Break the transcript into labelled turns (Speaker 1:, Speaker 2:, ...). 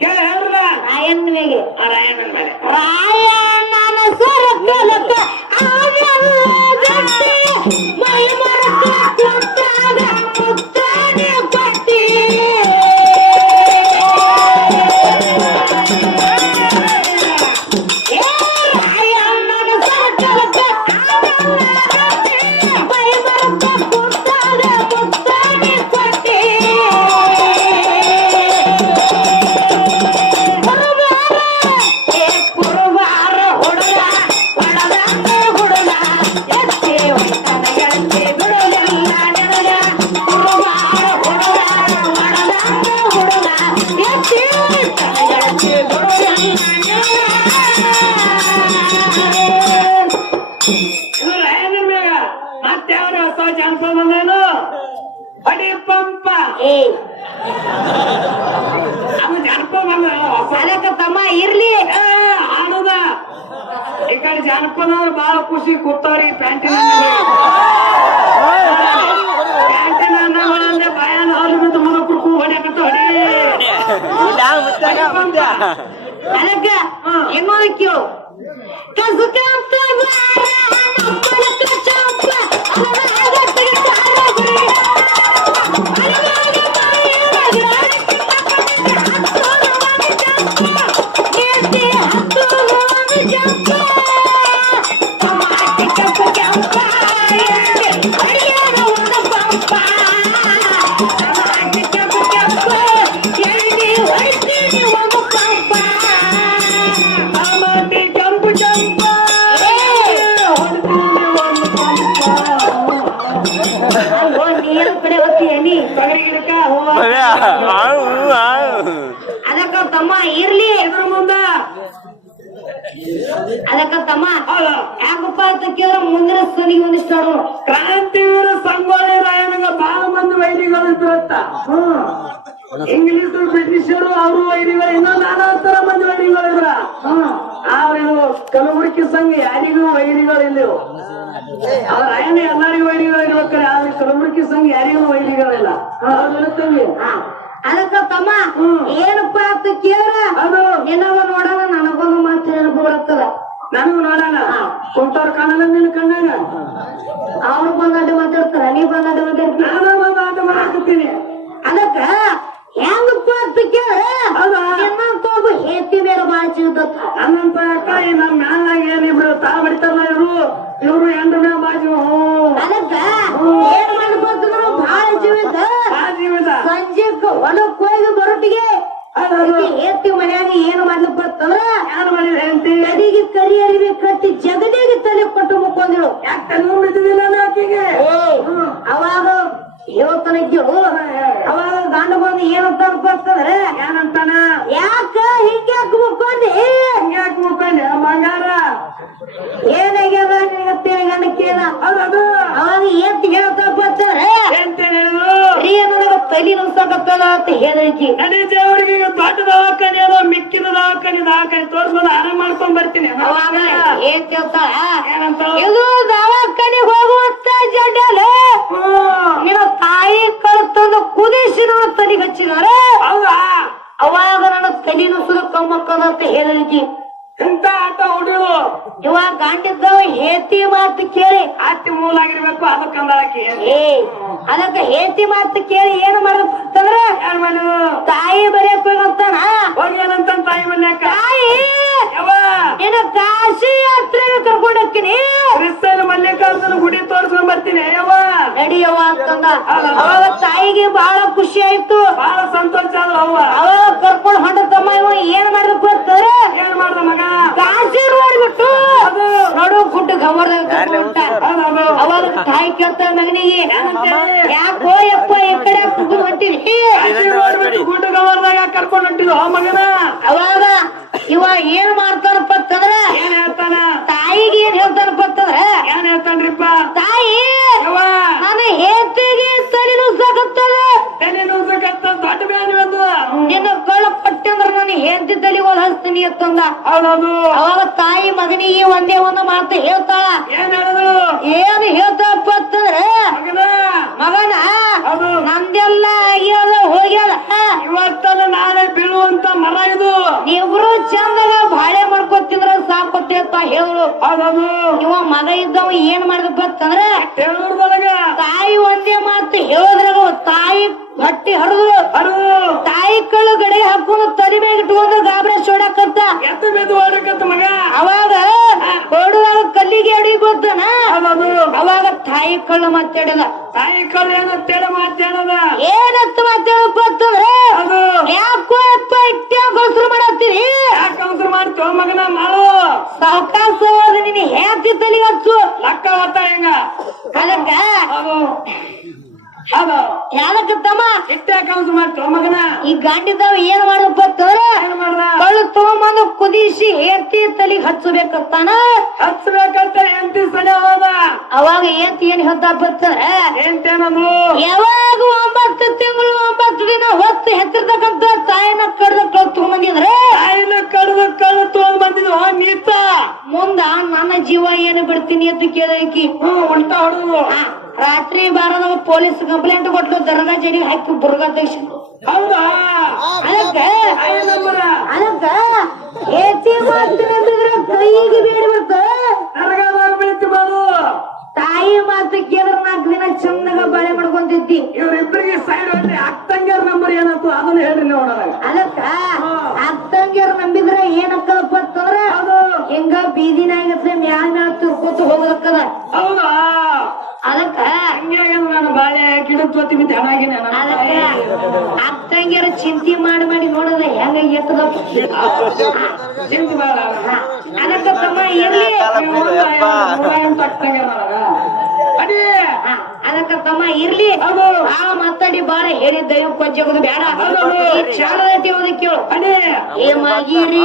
Speaker 1: ಕೇಳ ಹೇಳ್ರಲ್ಲ.
Speaker 2: ರಾಯಣ್ಣ ಮೇಲೆ.
Speaker 1: ಆ ರಾಯಣ್ಣನ ಮೇಲೆ.
Speaker 2: ರಾಯಣ್ಣನ ಗಟ್ಟಿ, ತಮ್ಮ ಇರ್ಲಿ.
Speaker 1: ಹಾಡುದ. ಈ ಕಡೆ ಜಾನಪದವ್ರು ಬಹಳ ಖುಷಿ ಕೂತವ್ರಿ ಪ್ಯಾಂಟಿನ ಪ್ಯಾಂಟಿನ ಅನ್ನಗಳಂದ್ರೆ ಬಾಯನ್ನ ಹಾಲು ಬಿಟ್ಟು ಮುಂದೆ ಕುಡ್ಕು ಹೊಡಿಯಕತ್ತ ಹೊಡಿ.
Speaker 2: ಇನ್ನೊಂದು ಕಸುಕ ನೀರು ಕಡೆ ಹೋಗ್ತೀಯ
Speaker 1: ಗಿಡಕ್ಕ
Speaker 2: ಅದಕ್ಕ ತಮ್ಮ ಇರ್ಲಿ
Speaker 1: ಎದ್ರ ಮುಂದ.
Speaker 2: ಅದಕ್ಕ ತಮ್ಮ ಯಾಕಪ್ಪ ಅಂತ ಕೇಳಿದ್ರೆ ಮುಂದಿನ ಸನಿಗೆ ಒಂದಿಷ್ಟು
Speaker 1: ಕ್ರಾಂತಿವೀರ ಸಂಗೊಳ್ಳಿ ರಾಯಣ್ಣಗ ಬಹಳ ಮಂದಿ ವೈರಿಗಳು ಇದ್ರತ್ತ ಇಂಗ್ಲಿಷ್ ಬ್ರಿಟಿಷರು ಅವರು ವೈರಿಗಳು ಇನ್ನೂ ನಾನಾ ತರ ಮಂದಿ ವೈರಿಗಳು ಇದ್ರ. ಆದ್ರೆ ಕಲಬುರಗಿ ಸಂಘ ಯಾರಿಗೂ ವೈರಿಗಳು ಇಲ್ಲ ಅವ್ರ ರಾಯಣ್ಣ ಎಲ್ಲರಿಗೂ ವೈರಿಗಳು ಇರ್ಬೇಕಾರೆ ಆದ್ರೆ ಕಲಬುರಗಿ ಸಂಘ ಯಾರಿಗೂ ವೈರಿಗಳಿಲ್ಲ ಹೌದಲ್ಲ ತಂಗಿ?
Speaker 2: ಹಾ. ಅದಕ್ಕ ತಮ್ಮ. ಏನಪ್ಪ ಅಂತ ಕೇಳ
Speaker 1: ಅದು.
Speaker 2: ನಿನ್ನವ ನೋಡೋಣ ನನಗೊಂದು ಮಾತು ನೆನಪುಗಳತ್ತದ
Speaker 1: ನನಗೂ ನೋಡೋಣ. ಕೊಟ್ಟವ್ರ ಕಾಣಲ್ಲ ನಿನ್ನ ಕಣ್ಣಾಗ.
Speaker 2: ಅವ್ರು ಬಂದಾಟ ಮಾತಾಡ್ತಾರ ನೀ ಬಂದಾಟ ಮಾತಾಡ್ತೀರ
Speaker 1: ನಾನು ಮಾಡಾಕತ್ತೀನಿ
Speaker 2: ಅದಕ್ಕ ಹೆಂಗಪ್ಪ ಅಂತ ಕೇಳ ಒಬ್ಬ ಹೇತಿ ಮೇಲೆ ಬಾಳ ಸಿಗುತ್ತ
Speaker 1: ನನ್ನಂತ ಅಕ್ಕ ನಮ್ಮ ಮ್ಯಾಲಾಗ ಏನಿಬ್ರು ತಾ ಬಡಿತಾರಲ್ಲ ಇವ್ರು. ಇವ್ರು ಎಂಟು ಮ್ಯಾಲ ಬಾಜು
Speaker 2: ಅದಕ್ಕ ಏನ್ ಮಾಡ್ಬೇಕಂದ್ರ ಬಾಳ ಜೀವಿತ
Speaker 1: ಆ ಜೀವಿತ
Speaker 2: ಸಂಜೆಕ್ ಹೊಲಕ್
Speaker 1: ಬರೊಟ್ಟಿಗೆ.
Speaker 2: ಹೇತಿ ಮನ್ಯಾಗ ಏನು ಮಾಡ್ಲಿಕ್ ಅಂತಂದ್ರ
Speaker 1: ಯಾರು ಹೆಂಡತಿ?
Speaker 2: ಕರಿ ಅರಿವಿ ಕಟ್ಟಿ ಜಗದಿಗೆ ತಲೆ ಕೊಟ್ಟು ಮುಕ್ಕೊಂದಿಳು
Speaker 1: ಯಾಕೆ ತಲೆ ಬಿಡ್ತಿದ್ದಿಲ್ಲ ಆಕೆಗೆ?
Speaker 2: ಅವಾಗ ಹೇಳ್ತಾನಿದ್ದು ಅವಾಗ ಗಂಡ ಬಂದು ಏನಂತ ಬರ್ತದ
Speaker 1: ಏನಂತಾನ
Speaker 2: ಯಾಕ ಹಿಂಗ್ಯಾಕ ಮುಕ್ಕೊಂಡಿ
Speaker 1: ಹಂಗ್ಯಾಕ್ ಮುಖಂಡೆ ಬಂಗಾರ
Speaker 2: ಏನಾಗ್ಯದ ನಿನಗತ್ತೆ ಗಂಡ ಕೇಳ
Speaker 1: ಹೌದದು
Speaker 2: ಅವಾಗ ಏತ್ ಹೇಳ್ತಪ್ಪ ಅಂತಂದ್ರೆ
Speaker 1: ಎಂತ ಹೇಳಿದ್ರು
Speaker 2: ರೀ ನನಗ ತಲೆ ನುಗ್ಸಕತ್ತದ ಅಂತ ಹೇಳಿಕಿ
Speaker 1: ದೇವರಿಗೆ ದೊಡ್ಡ ದವಾಖಾನೆ ಅದೋ ಮಿಕ್ಕಿದ ದವಾಖಾನೆ ದವಾಖಾನೆ ತೋರ್ಸ್ಕೊಂಡು ಆರಾಮ್ ಮಾಡ್ಕೊಂಡ್ ಬರ್ತೀನಿ.
Speaker 2: ಅವಾಗ ಏನ್ ಕೇಳ್ತಾಳ
Speaker 1: ಏನಂತ?
Speaker 2: ಇದು ದವಾಖಾನೆ ಹೋಗುವಂತ
Speaker 1: ಜಡ್ಡಲು.
Speaker 2: ನಿನ್ನ ತಾಯಿ ಕಳ್ತಂದು ಕುದಿಸಿ ನೋಡ ತಲೆಗೆ ಹಚ್ಚಿದಾರೆ? ಅವಾಗ ನನ್ನ ತಲೆ ನುಸುದ ಕಮ್ಮಕ್ಕದ ಅಂತ ಹೇಳಿಕಿ
Speaker 1: ಎಂತ ಆಟ ಹುಡುಳು
Speaker 2: ಇವಾಗ ಗಂಡಿದ್ದವ ಹೇತಿ ಮಾತು ಕೇಳಿ.
Speaker 1: ಆತಿ ಮೂಲಾಗಿರ್ಬೇಕು ಅದಕ್ಕಂದಾಕಿ
Speaker 2: ಹೇ ಅದಕ್ಕ ಹೇತಿ ಮಾತು ಕೇಳಿ ಏನು ಮಾಡಪ್ಪ ಅಂತಂದ್ರ
Speaker 1: ಏನ್ ಮಾಡಿದ್ರು
Speaker 2: ತಾಯಿ ಬರೆಯಕ್ ಹೋಗಂತಾನ
Speaker 1: ಹೋಗಿ ಏನಂತ ತಾಯಿ ಮನ್ಯಾಕ
Speaker 2: ತಾಯಿ
Speaker 1: ಯವ್ವ
Speaker 2: ನಿನ್ನ ಕಾಶಿ ಯಾತ್ರೆಗೆ ಕರ್ಕೊಂಡು ಹೋಗ್ತೀನಿ
Speaker 1: ಕ್ರಿಸ್ತನ ಮಲ್ಲಿಕಾರ್ಜುನ ಗುಡಿ ತೋರ್ಸ್ಕೊಂಡ್ ಬರ್ತೀನಿ ಯವ್ವ
Speaker 2: ನಡಿಯವ್ವ ಅಂತಂದ. ಅವಾಗ ತಾಯಿಗೆ ಬಹಳ ಖುಷಿ ಆಯ್ತು.
Speaker 1: ಬಹಳ ಸಂತೋಷ ಆದ್ರು ಅವ್ವ.
Speaker 2: ಅವಾಗ ಕರ್ಕೊಂಡು ಹೊಂಡ ತಮ್ಮ ಇವ ಏನ್ ಮಾಡ್ಬೇಕು ಅಂತಂದ್ರೆ
Speaker 1: ಏನ್ ಮಾಡ್ದ ಮಗ?
Speaker 2: ಕಾಶಿ ನೋಡ್ಬಿಟ್ಟು
Speaker 1: ಅದು.
Speaker 2: ನೋಡು ಗುಡ್ಡ ಗಮರ್ ಹೊಂಟ
Speaker 1: ಹೌದೌದು
Speaker 2: ಅವಾಗ ತಾಯಿ ಕೇಳ್ತ ಮಗನಿಗೆ? ಯಾಕೋ ಯಪ್ಪ ಈ ಕಡೆ ಕುಗ್ದು
Speaker 1: ನೋಡ್ಬಿಟ್ಟು ಗುಡ್ಡ ಗವರ್ದಾಗ ಕರ್ಕೊಂಡ್ ಹೊಂಟಿದ್ವು ಆ ಮಗನ?
Speaker 2: ಅವಾಗ ಇವ ಏನ್ ಮಾಡ್ತಾನಪ್ಪ ಮಗನಿಗೆ
Speaker 1: ತಂದ
Speaker 2: ಅವಾಗ ತಾಯಿ ಮಗನಿಗೆ ಒಂದೇ ಒಂದು ಮಾತು ಹೇಳ್ತಾಳ.
Speaker 1: ಏನು
Speaker 2: ಹೇಳ್ತಪ್ಪ ಅಂತಂದ್ರೆ
Speaker 1: ಮಗನ?
Speaker 2: ನಂದೆಲ್ಲ ಆಗ್ಯದ ಹೋಗ್ಯದ
Speaker 1: ಇವತ್ತಲ್ಲ ನಾನೇ ಬೀಳುವಂತ ಮರ ಇದು.
Speaker 2: ಇಬ್ರು
Speaker 1: ಚಂದ ಬಾಳೆ ಮಾಡ್ಕೊತಿದ್ರ ಸಾಕು ಅಂತ ಹೇಳು.
Speaker 2: ಇವ ಮಗ ಇದ್ದವ ಏನ್ ಮಾಡಿದಪ್ಪ ಅಂತಂದ್ರೆ ತಾಯಿ ಒಂದೇ ಮಾತು ಹೇಳೋದ್ರಾಗ ತಾಯಿ ಹೊಟ್ಟಿ ಹರಿದ್ರು
Speaker 1: ಅದು
Speaker 2: ತಾಯಿ ಕಳು ಗಡೆ ಹಾಕೊಂಡು ತಲೆ ಮೇಲೆ ಇಟ್ಕೊಂಡು ಗಾಬರ ಸೋಡಕಂತ.
Speaker 1: ಎತ್ತು ಬಿದ್ದು ಮಗ.
Speaker 2: ಅವಾಗ ಹೊಡುವಾಗ ಕಲ್ಲಿಗೆ ಅಡಿ ಗೊತ್ತನ ಅವಾಗ ತಾಯಿ ಕಳ್ಳು ಮಾತಾಡಲ್ಲ
Speaker 1: ತಾಯಿ ಕಳ್ಳು ಏನತ್ತೇಳ ಮಾತಾಡಲ್ಲ ಏನತ್ತ
Speaker 2: ಮಾತಾಡ ಮಾತಾಡಪ್ಪ ಅಂತಂದ್ರೆ ಯಾಕೋ ಅಪ್ಪ ಇಟ್ಟ ಗೊಸ್ರು ಮಾಡತ್ತೀರಿ
Speaker 1: ಯಾಕೆ ಅವಸರ ಮಾಡ್ತೀವ ಮಗನ ಮಾಡು
Speaker 2: ಸಾವಕಾಶ ನಿನ್ನ ಹೇಳ್ತಿ ತಲೆ ಹಚ್ಚು.
Speaker 1: ಲಕ್ಕ ಹೊತ್ತ ಹೆಂಗ?
Speaker 2: ಅದಕ್ಕ
Speaker 1: ಅದು ಅದು
Speaker 2: ಯಾದಕ್ಕ ತಮ್ಮ
Speaker 1: ಇಟ್ಟ್ಯಾಕೆ ಅವಸರ ಮಗನ?
Speaker 2: ಈ ಗಂಡಿದವ ಏನ್ ಮಾಡಪ್ಪ ಕಳ್ಳು ತಗೊಂಬಂದು ಕುದಿಸಿ ಎತ್ತಿ ತಲೆಗೆ ಹಚ್ಚಬೇಕಾನ
Speaker 1: ಹಚ್ಚಬೇಕಂತ ಎಂತಿ ಸಲ ಹೋದ.
Speaker 2: ಅವಾಗ ಎತ್ತಿ ಏನ್ ಹೇಳ್ದಪ್ಪ ಅಂತಂದ್ರ
Speaker 1: ಎಂತೇನದು
Speaker 2: ಯಾವಾಗ ಒಂಬತ್ತು ತಿಂಗಳು ಒಂಬತ್ತು ದಿನ ಹೊತ್ತು ಹೆತ್ತಿರ್ತಕ್ಕಂತ ನನ್ನ ಜೀವ ಏನು ಬಿಡ್ತೀನಿ ಅಂತ ಕೇಳಕಿ
Speaker 1: ಹ್ಮ್ ಉಲ್ಟಾ ಹೊಡೆದು
Speaker 2: ರಾತ್ರಿ ಬಾರದ ಪೊಲೀಸ್ ಕಂಪ್ಲೇಂಟ್ ಕೊಟ್ಟು ದರ್ಗಾ ಜೈಲಿಗೆ ಹಾಕಿ ಬುರ್ಗ ಅಧ್ಯಕ್ಷ
Speaker 1: ಹೌದಾ?
Speaker 2: ಅದಕ್ಕ ಏತಿ ಕೈಗೆ ಬೇಡ
Speaker 1: ಬಿಡ್ತ
Speaker 2: ತಾಯಿ ಮಾತು ಕೇಳಿದ್ರೆ ನಾಲ್ಕು ದಿನ ಚಂದಾಗ ಬಾಳೆ ಮಾಡ್ಕೊಂತಿದ್ದಿ.
Speaker 1: ಇವ್ರಿಬ್ರಿಗೆ ಸೈಡ್ ಹೊಟ್ಟೆ ಅಕ್ಕಂಗ್ಯಾರ ನಂಬರ್ ಏನಂತು ಅದನ್ನ ಹೇಳ್ರಿ ನೋಡೋಣ
Speaker 2: ಅದಕ್ಕ ಅತ್ತಂಗ್ಯಾರ ನಂಬಿದ್ರೆ ಏನಕ್ಕದಪ್ಪ ಅಂತಂದ್ರ
Speaker 1: ಅದು
Speaker 2: ಹಿಂಗ ಬೀದಿನಾಗತ್ತೆ ಮ್ಯಾಲ ಮ್ಯಾಲ ತುರ್ಕೋತ ಹೋಗ್ಲಕ್ಕದ?
Speaker 1: ಹೌದಾ?
Speaker 2: ಅದಕ್ಕ?
Speaker 1: ನಾನು ಬಾಳೆ ಗಿಡದ ಜೊತೆ ಬಿದ್ದು ಹೆಣಾಗಿನ
Speaker 2: ಅದಕ್ಕ? ಅತ್ತಂಗಿಯರ ಚಿಂತೆ ಮಾಡಿ ಮಾಡಿ ನೋಡದ ಹೆಂಗ ಎತ್ತದ?
Speaker 1: ಚಿಂತೆ ಬೇಡ
Speaker 2: ಅದಕ್ಕ ತಮ್ಮ ಇರ್ಲಿ.
Speaker 1: ಅಡಿ
Speaker 2: ಅದಕ್ಕ ತಮ್ಮ ಇರ್ಲಿ.
Speaker 1: ಅದು
Speaker 2: ಬಾಳ ಮಾತಾಡಿ ಬಾಳ ಹೇಳಿ ದೈವ ಕೊಜ್ಜೋದು ಬೇಡ ಚಾಲದ ಕೇಳು
Speaker 1: ಅಡಿ
Speaker 2: ಏ ಮಗಿರಿ